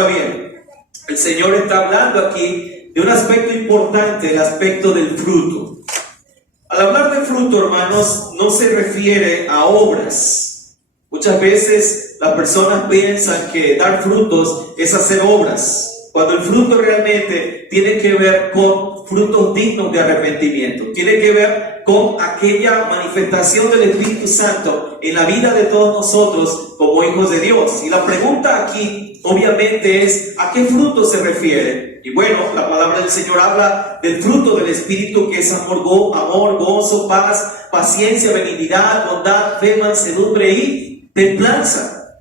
Ahora bien, el Señor está hablando aquí de un aspecto importante, el aspecto del fruto. Al hablar de fruto, hermanos, no se refiere a obras. Muchas veces las personas piensan que dar frutos es hacer obras, cuando el fruto realmente tiene que ver con frutos dignos de arrepentimiento, tiene que ver con aquella manifestación del Espíritu Santo en la vida de todos nosotros como hijos de Dios. Y la pregunta aquí obviamente es: ¿a qué fruto se refiere? Y bueno, la palabra del Señor habla del fruto del Espíritu, que es amor, gozo, paz, paciencia, benignidad, bondad, fe, mansedumbre y templanza.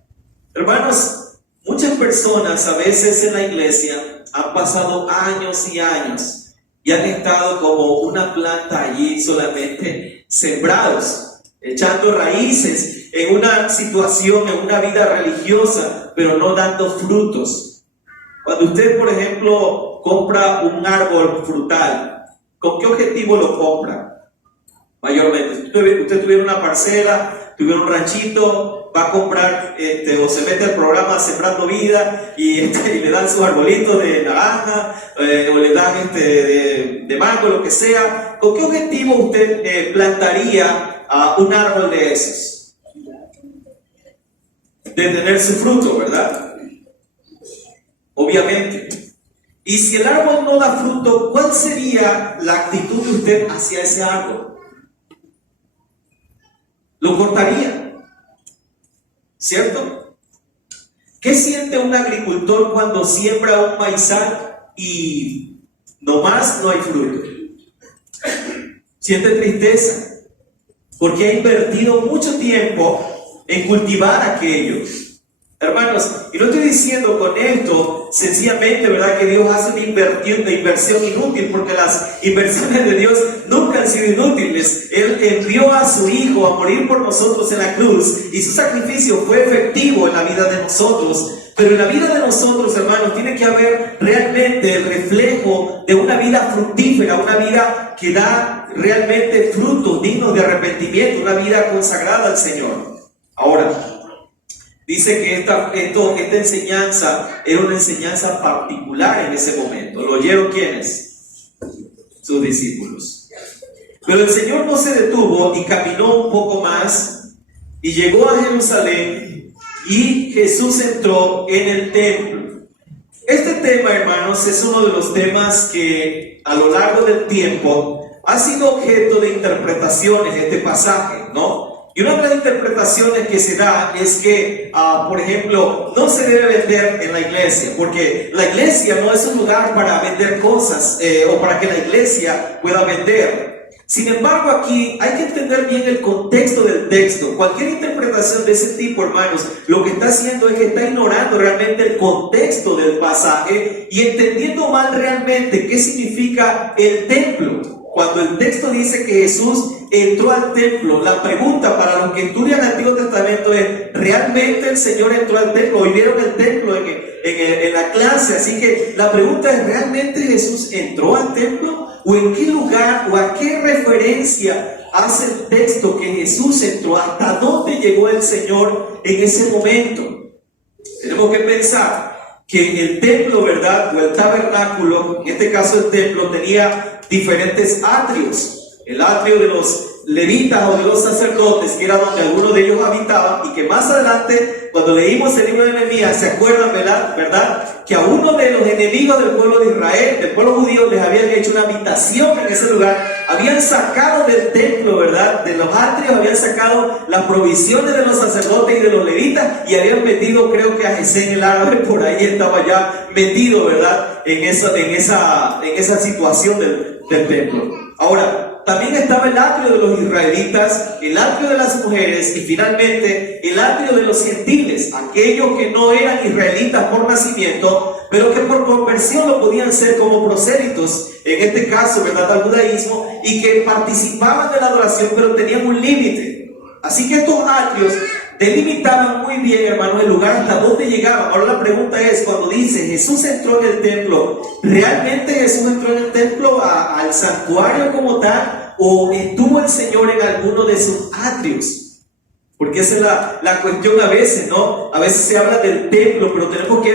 Hermanos, muchas personas a veces en la iglesia han pasado años y años y han estado como una planta allí solamente sembrados, echando raíces en una situación, en una vida religiosa, pero no dando frutos. Cuando usted, por ejemplo, compra un árbol frutal, ¿con qué objetivo lo compra? Mayormente, usted tuviera una parcela, tuviera un ranchito, va a comprar o se mete al programa Sembrando Vida y le dan sus arbolitos de naranja o le dan de mango, lo que sea. ¿Con qué objetivo usted plantaría un árbol de esos? De tener su fruto, ¿verdad? Obviamente. Y si el árbol no da fruto, ¿cuál sería la actitud de usted hacia ese árbol? Lo cortaría, ¿cierto? ¿Qué siente un agricultor cuando siembra un maizal y nomás no hay fruto? Siente tristeza, porque ha invertido mucho tiempo en cultivar aquello. Hermanos, y no estoy diciendo con esto sencillamente, ¿verdad?, que Dios hace una inversión inútil, porque las inversiones de Dios nunca han sido inútiles. Él envió a su Hijo a morir por nosotros en la cruz y su sacrificio fue efectivo en la vida de nosotros. Pero en la vida de nosotros, hermanos, tiene que haber realmente el reflejo de una vida fructífera, una vida que da realmente frutos dignos de arrepentimiento, una vida consagrada al Señor. Ahora, dice que esta enseñanza era una enseñanza particular en ese momento. ¿Lo oyeron quiénes? Sus discípulos. Pero el Señor no se detuvo y caminó un poco más y llegó a Jerusalén y Jesús entró en el templo. Este tema, hermanos, es uno de los temas que a lo largo del tiempo ha sido objeto de interpretaciones de este pasaje, ¿no? Y una de las interpretaciones que se da es que, por ejemplo, no se debe vender en la iglesia, porque la iglesia no es un lugar para vender cosas o para que la iglesia pueda vender. Sin embargo, aquí hay que entender bien el contexto del texto. Cualquier interpretación de ese tipo, hermanos, lo que está haciendo es que está ignorando realmente el contexto del pasaje y entendiendo mal realmente qué significa el templo. Cuando el texto dice que Jesús entró al templo, la pregunta para los que estudian el Antiguo Testamento es: ¿realmente el Señor entró al templo? Hoy vieron el templo en la clase, así que la pregunta es: ¿realmente Jesús entró al templo? ¿O en qué lugar o a qué referencia hace el texto que Jesús entró? ¿Hasta dónde llegó el Señor en ese momento? Tenemos que pensar que el templo, ¿verdad?, o el tabernáculo, en este caso el templo, tenía diferentes atrios. El atrio de los levitas o de los sacerdotes, que era donde algunos de ellos habitaban, y que más adelante, cuando leímos el libro de Nehemías, se acuerdan, ¿verdad?, que a uno de los enemigos del pueblo de Israel, del pueblo judío, les habían hecho una habitación en ese lugar, habían sacado del templo, ¿verdad?, de los atrios, habían sacado las provisiones de los sacerdotes y de los levitas, y habían metido, creo que a Gesén el árabe, por ahí estaba ya metido, ¿verdad?, en esa situación del templo. Ahora, también estaba el atrio de los israelitas, el atrio de las mujeres y finalmente el atrio de los gentiles, aquellos que no eran israelitas por nacimiento, pero que por conversión lo podían ser como prosélitos, en este caso, ¿verdad?, al judaísmo, y que participaban de la adoración, pero tenían un límite. Así que estos atrios delimitaban muy bien, hermano, el lugar hasta dónde llegaban. Ahora la pregunta es, cuando dice Jesús entró en el templo, ¿realmente Jesús entró en el templo al santuario como tal? ¿O estuvo el Señor en alguno de sus atrios? Porque esa es la cuestión a veces, ¿no? A veces se habla del templo, pero tenemos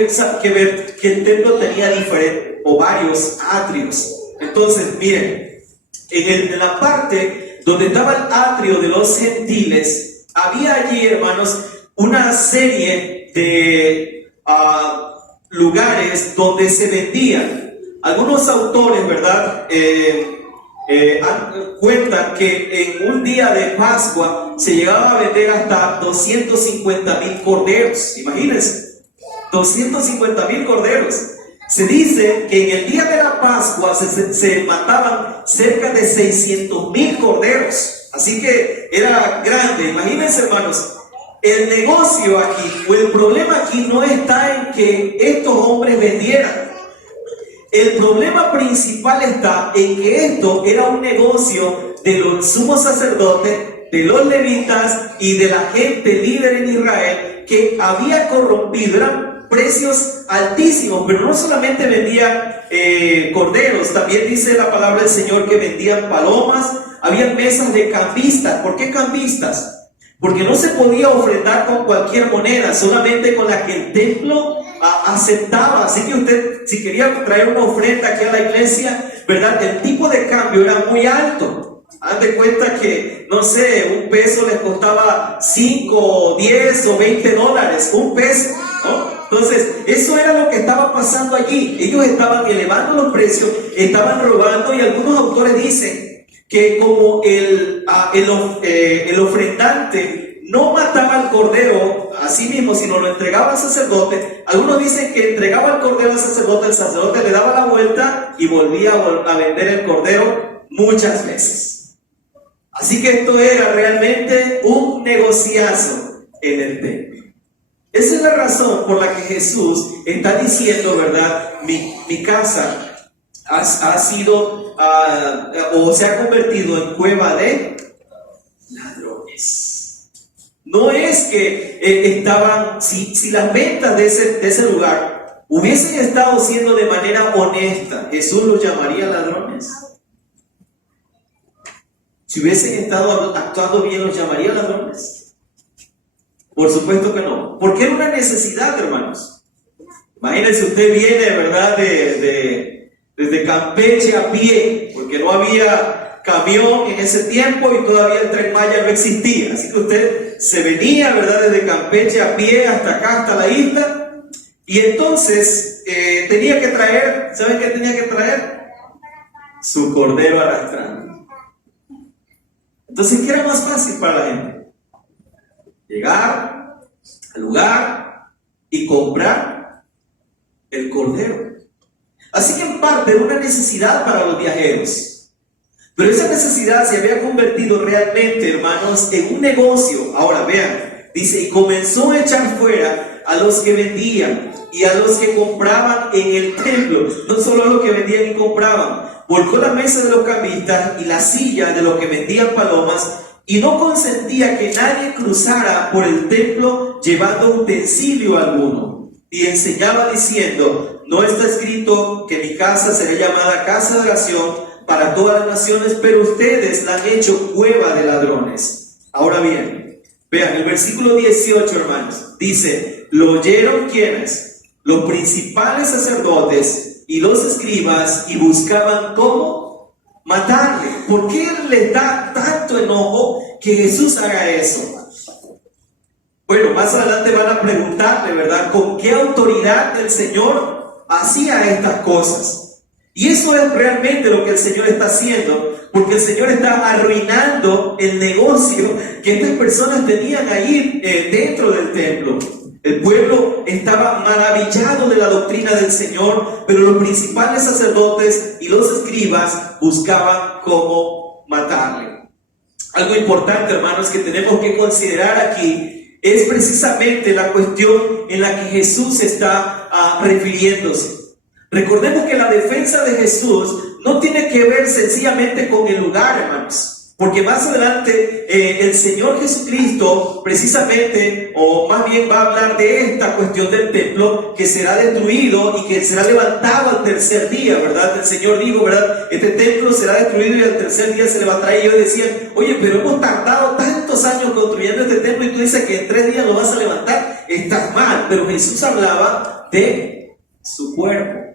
que ver que el templo tenía diferentes o varios atrios. Entonces, miren, en la parte donde estaba el atrio de los gentiles, había allí, hermanos, una serie de lugares donde se vendían. Algunos autores, ¿verdad? Cuentan que en un día de Pascua se llegaba a vender hasta 250,000 corderos. Imagínense, 250,000 corderos. Se dice que en el día de la Pascua se mataban cerca de 600,000 corderos. Así que era grande. Imagínense, hermanos, el negocio aquí, o el problema aquí no está en que estos hombres vendieran. El problema principal está en que esto era un negocio de los sumos sacerdotes, de los levitas y de la gente líder en Israel que había corrompido. Eran precios altísimos, pero no solamente vendían corderos, también dice la palabra del Señor que vendían palomas, había mesas de cambistas. ¿Por qué cambistas? Porque no se podía ofrendar con cualquier moneda, solamente con la que el templo aceptaba. Así que usted, si quería traer una ofrenda aquí a la iglesia, ¿verdad? El tipo de cambio era muy alto. Haz de cuenta que, no sé, un peso les costaba 5, 10 o 20 dólares, un peso, ¿no? Entonces, eso era lo que estaba pasando allí. Ellos estaban elevando los precios, estaban robando, y algunos autores dicen que como el ofrendante no mataba al cordero a sí mismo, sino lo entregaba al sacerdote. Algunos dicen que entregaba el cordero al sacerdote, el sacerdote le daba la vuelta y volvía a vender el cordero muchas veces. Así que esto era realmente un negociazo en el templo. Esa es la razón por la que Jesús está diciendo, ¿verdad? Mi casa ha sido o se ha convertido en cueva de ladrones. No es que estaban, si las ventas de ese lugar hubiesen estado siendo de manera honesta, ¿Jesús los llamaría ladrones? Si hubiesen estado actuando bien, ¿los llamaría ladrones? Por supuesto que no. Porque era una necesidad, hermanos. Imagínense, usted viene, ¿verdad?, desde Campeche a pie, porque no había camión en ese tiempo y todavía el Tren Maya no existía. Así que usted se venía, ¿verdad?, desde Campeche a pie hasta acá, hasta la isla. Y entonces tenía que traer, ¿saben qué tenía que traer? Su cordero arrastrando. Entonces, ¿qué era más fácil para la gente? Llegar al lugar y comprar el cordero. Así que en parte era una necesidad para los viajeros. Pero esa necesidad se había convertido realmente, hermanos, en un negocio. Ahora vean, dice, y comenzó a echar fuera a los que vendían y a los que compraban en el templo. No solo a los que vendían y compraban. Volcó la mesa de los cambistas y la silla de los que vendían palomas, y no consentía que nadie cruzara por el templo llevando utensilio alguno. Y enseñaba diciendo, no está escrito que mi casa será llamada casa de oración para todas las naciones, pero ustedes la han hecho cueva de ladrones. Ahora bien, vean el versículo 18, hermanos, dice, ¿lo oyeron quiénes? Los principales sacerdotes y los escribas, y buscaban cómo matarle. ¿Por qué les da tanto enojo que Jesús haga eso? Bueno, más adelante van a preguntarle, ¿verdad?, ¿con qué autoridad el Señor hacía estas cosas? Y eso es realmente lo que el Señor está haciendo, porque el Señor está arruinando el negocio que estas personas tenían ahí dentro del templo. El pueblo estaba maravillado de la doctrina del Señor, pero los principales sacerdotes y los escribas buscaban cómo matarle. Algo importante, hermanos, que tenemos que considerar aquí es precisamente la cuestión en la que Jesús está refiriéndose. Recordemos que la defensa de Jesús no tiene que ver sencillamente con el lugar, hermanos. Porque más adelante el Señor Jesucristo precisamente, o más bien va a hablar de esta cuestión del templo que será destruido y que será levantado al tercer día, ¿verdad? El Señor dijo, ¿verdad? Este templo será destruido y al tercer día se levantará. Y ellos decían, oye, pero hemos tardado tantos años construyendo este templo y tú dices que en 3 días lo vas a levantar, estás mal. Pero Jesús hablaba de su cuerpo.